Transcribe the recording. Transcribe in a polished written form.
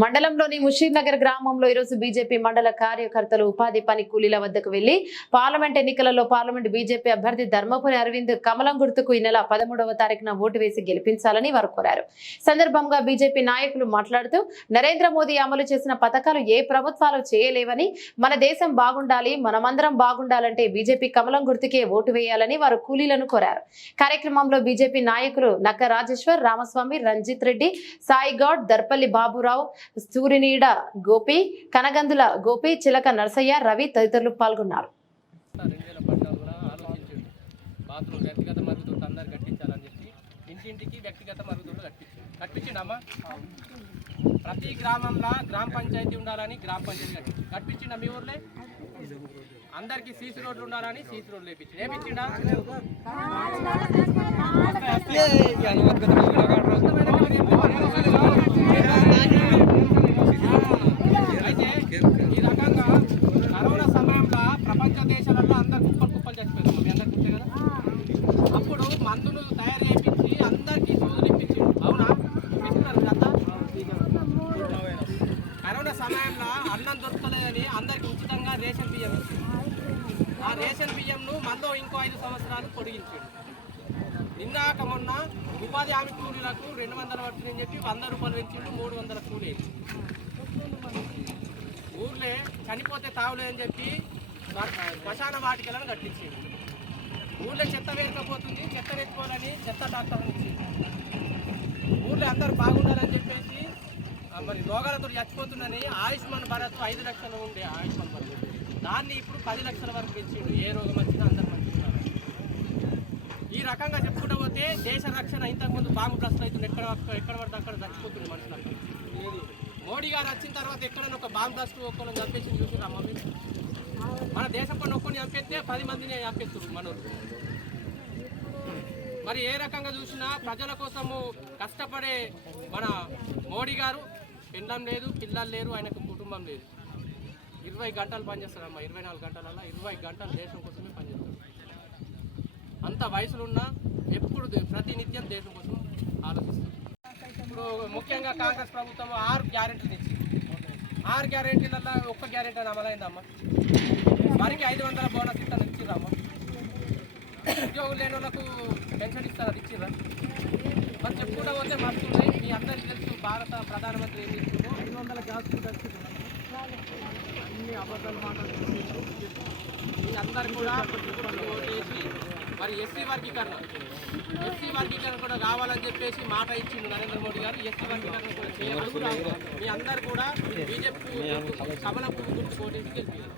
మండలంలోని ముషీర్నగర్ గ్రామంలో ఈరోజు బీజేపీ మండల కార్యకర్తలు ఉపాధి పని కూలీల వద్దకు వెళ్లి పార్లమెంట్ ఎన్నికలలో పార్లమెంట్ బీజేపీ అభ్యర్థి ధర్మపురి అరవింద్ కమలం గుర్తుకు ఈ నెల 13వ తారీఖున ఓటు వేసి గెలిపించాలని వారు కోరారు. సందర్భంగా బీజేపీ నాయకులు మాట్లాడుతూ నరేంద్ర మోదీ అమలు చేసిన పథకాలు ఏ ప్రభుత్వాలు చేయలేవని, మన దేశం బాగుండాలి, మనమందరం బాగుండాలంటే బీజేపీ కమలం గుర్తుకే ఓటు వేయాలని వారు కూలీలను కోరారు. కార్యక్రమంలో బీజేపీ నాయకులు నక్క రాజేశ్వర్, రామస్వామి, రంజిత్ రెడ్డి, సాయిగౌడ్, దర్పల్లి బాబురావు, సూర్యనీడ గోపి, కనగందుల గోపి, చిలక నర్సయ్య, రవి తదితరులు పాల్గొన్నారు. వ్యక్తిగత మరుగుదొడ్లు అందరు కట్టించాలని చెప్పి ఇంటింటికి వ్యక్తిగత మరుగుదొడ్లు కట్టించిండమ్మా. ప్రతి గ్రామంలో గ్రామ పంచాయతీ ఉండాలని గ్రామ పంచాయతీ కట్టించిండ. మీ ఊర్లే అందరికి సీసీ రోడ్లు ఉండాలని సీసీ రోడ్లు వేపించిండా. అయితే ఈ రకంగా కరోనా సమయంలో ప్రపంచ దేశాలలో అందరు కుప్పలు చచ్చిపోయారు. మీ అందరికి గుర్తే కదా. అప్పుడు మందులు తయారు చేయించి అందరికీ సూదులు ఇప్పించింది. అవునా? ఇప్పిస్తున్నారు కదా. కరోనా సమయంలో అన్నం దొరకలేదని అందరికి ఉచితంగా రేషన్ బియ్యం ఇచ్చింది. ఆ రేషన్ బియ్యంను మందో ఇంకో 5 సంవత్సరాలు పొడిగించాడు. నిన్నాక మొన్న ఉపాధి హామీ కూలీలకు 200 పడుతుందని చెప్పి 100 రూపాయలు పెంచిండు. 300 కూలీ. ఊర్లే చనిపోతే తావులేదని చెప్పి శ్మశాన వాటికలను కట్టించింది. ఊర్లో చెత్త వేయకపోతుంది, చెత్త వెతుకోవాలని చెత్త డాక్టర్ని ఇచ్చింది. ఊర్లో అందరూ బాగుండాలని చెప్పేసి మరి రోగాలతో చచ్చిపోతుందని ఆయుష్మాన్ భారత్ 5 లక్షలు ఉండే ఆయుష్మాన్ భారత్ దాన్ని ఇప్పుడు 10 లక్షల వరకు పెంచిండు. ఏ రోగం వచ్చినా అందరు మంచిగా. ఈ రకంగా చెప్పుకుంటూ పోతే దేశ రక్షణ ఇంతకుముందు బాంబు బ్లాస్ట్ అవుతుంది. ఎక్కడ పడితే అక్కడ చచ్చిపోతుంది మనుషులకు. మోడీ గారు వచ్చిన తర్వాత ఎక్కడైనా ఒక బాంబు బ్లాస్ట్ ఒక్కరిని చంపేసి చూసిరమ్మా మీరు? మన దేశం పని ఒక్కరిని చంపేస్తే 10 మందిని చంపేస్తారు మనోళ్ళు. మరి ఏ రకంగా చూసినా ప్రజల కోసము కష్టపడే మన మోడీ గారు పెండం లేదు, పిల్లలు లేరు, ఆయనకు కుటుంబం లేదు. 20 గంటలు పనిచేస్తాడమ్మా. 24 గంటలల్లో 20 గంటలు దేశం కోసమే పనిచేస్తాడు. అంత వయసులున్నా ఎప్పుడు ప్రతినిత్యం దేశం కోసం ఆలోచిస్తారు. ఇప్పుడు ముఖ్యంగా కాంగ్రెస్ ప్రభుత్వం 6 గ్యారెంటీలు ఇచ్చింది. 6 గ్యారెంటీలలో ఒక్క గ్యారెంటీ అని అమలైందమ్మా. వారికి 500 బోనస్ ఇస్తాను ఇచ్చిర్రమ్మా. ఉద్యోగులు లేని వాళ్ళకు పెన్షన్ ఇస్తారు, ఇచ్చిర్రా? మరి చెప్పుకుంటూ పోతే మస్తు ఉన్నాయి. మీ అందరికీ తెలుసు భారత ప్రధానమంత్రి ఏం ఇస్తుందో 500 గ్యాస్ అన్ని అబద్ధాలు మాట్లాడుతూ మీ అందరు కూడా ఓటేసి మరి ఎస్సీ వర్గీకరణ కూడా కావాలని చెప్పేసి మాట ఇచ్చిండు నరేంద్ర మోడీ గారు. ఎస్సీ వర్గీకరణ కూడా చేయగలుగుతారు. మీ అందరు కూడా బీజేపీ కమలం గుర్తు ఓటేసి గెలిపారు.